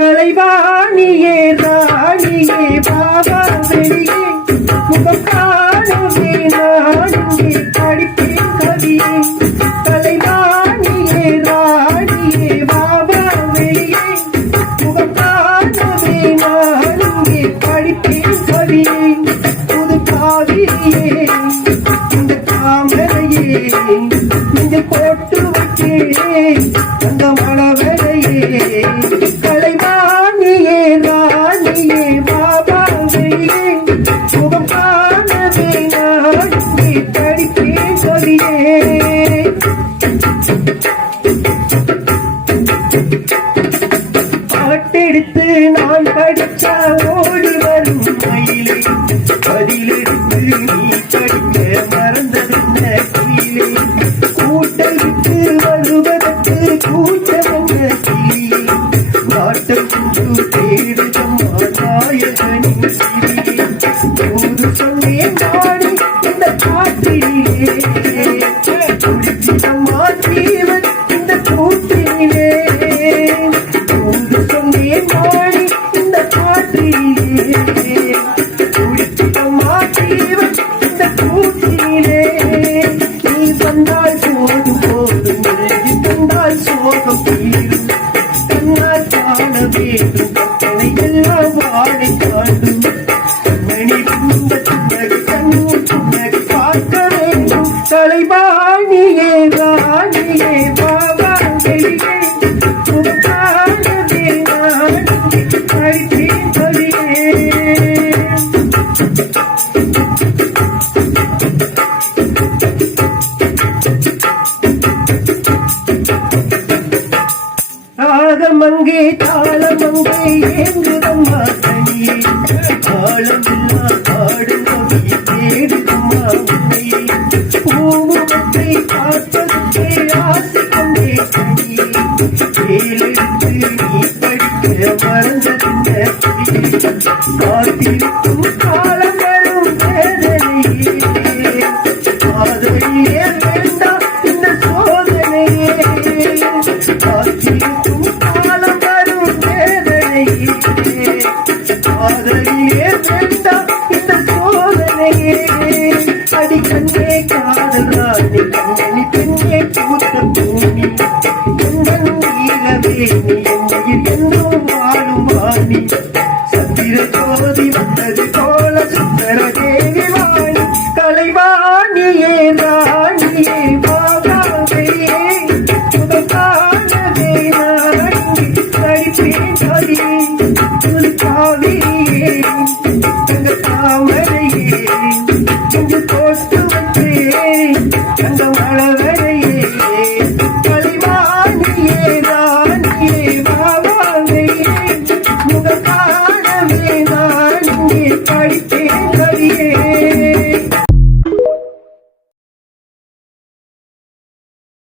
கலைவாணியே ராணியே பாபா வெளியே முகம் காணவே நாடியே படிப்பேன் கவியே கலைவாணியே ராணியே பாபா வெளியே முகம் காணவே நாடியே படிப்பேன் கவியே புது காவிரியே இந்த தாமரையே நெஞ்சை போட்டு வைத்தேன் அந்த மலவரையே கலைவாணியே ராணியே பாபா வெளியே முகம் காணவே நாடியே படிப்பேன் கவியே பாட்டெடுத்து நான் படிச்ச ஓடி வரும் மயிலே பதிலெடுத்து நீ படிக்க மறந்ததென்ன கீழே கூட்டலுக்கு வருவதற்கு கூட்டமென்ன கீழே நாட்டம் கொண்டு தேடுதம்மா நாயகனின் கிளியே ஒரு சொன்னேன் நானே இந்த காற்றிலே குடிச்சிதம்மா ஜீவன் இந்த கூட்டிலே ஒரு சொன்னேன் நானே இந்த காற்றிலே குடிச்சிதம்மா ஜீவன் இந்த கூட்டிலே நீ வந்தால் போதும் போதும் எழுதி தந்தால் சோகம் தீரும் தன்னால் காண வேண்டும் கட்டளை எல்லாம் வாழை காண்டும் மணி பூந்த புன்னகை கண்ணூர் புன்னகை பார்க்க வேண்டும் கலைவாணியே ராணியே பாபா வெளியே முகம் காணவே நாடியே படிப்பேன் கவியே ராகமங்கே தாளமங்கே ஏங்குதம்மா தனியே தாளமில்லா பாடும் கவியை தேடுதம்மா உன்னையே பூமுகத்தை பார்ப்பதற்கே ஆசை கொண்டே தனியே வேலெடுத்து நீ படிக்க மறந்ததென்ன கிளியே காத்திருக்கும் காலம் வரும் வேதனையே காதலியே வேண்டாம் இந்த சோதனையே காத்திருக்கும் காலம் வரும் வேதனையே காதலியே வேண்டாம் இந்த சோதனையே அடிக்கண்ணே காதல் ராணி கண்ணனி பெண்ணே பூத்த பூமி எந்தன் நீலவே நீ என்னையில் என்றும் வாழும் வாணி சந்திர ஜோதி வந்தது போல சுந்தர தேவி வாணி கலைவாணியே ராணியே பாபா வெளியே முகம் காணவே நாடியே படிப்பேன் கவியே காவிரியே தங்க தாமரை